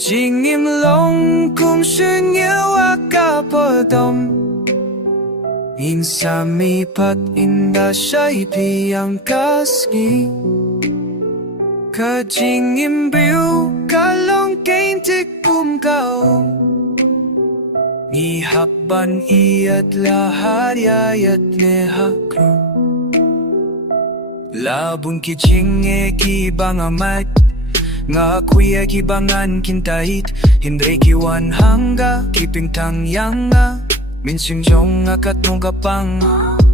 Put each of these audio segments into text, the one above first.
Jingim long kum shunyo akapodom Insami pat inda siya'y piyang kasgi Ka jingim briu kalong kaintik kumkao Nihakban iyat lahar yayat nehakru Labun ki jinge ki bangamat Nga kuya gibangan kintait Hindre kiwan hangga Kipintang yanga Minsing jong nga katnong kapang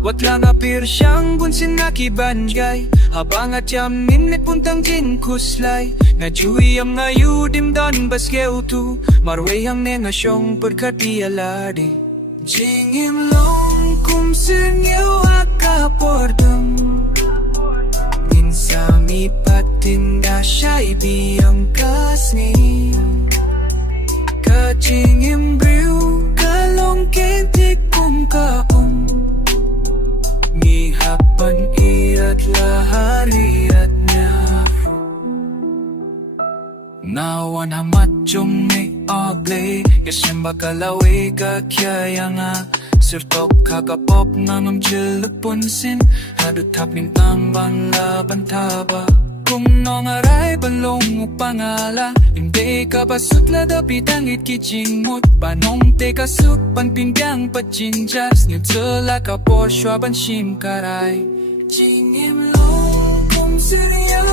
Wat lang apir siyang bunsin nga kibanjay Habang at yam ninit puntang kinkuslay Nga juyam nga yudim dan baskeu tu Marwayang ne nga siyong pagkatialade Jingim long kum sinyo akapordam Sami patinda siya'y biyang kasni Ka jingim briu kalong kentik kumkapong Ngihapan iyat lahari at niyafu Nawan hamat jong may ogle Yasim bakalawe kakyaya nga Sirtok kakapop nanong jilak punsin Hadut hapning tambang laban taba Kung nong aray balong upangala Hindi ka basutla dapit ang itkijingmut Panong te kasuk panpindyang pachinjas Nyutsula ka po sywaban shim karay Jingim long kung sirya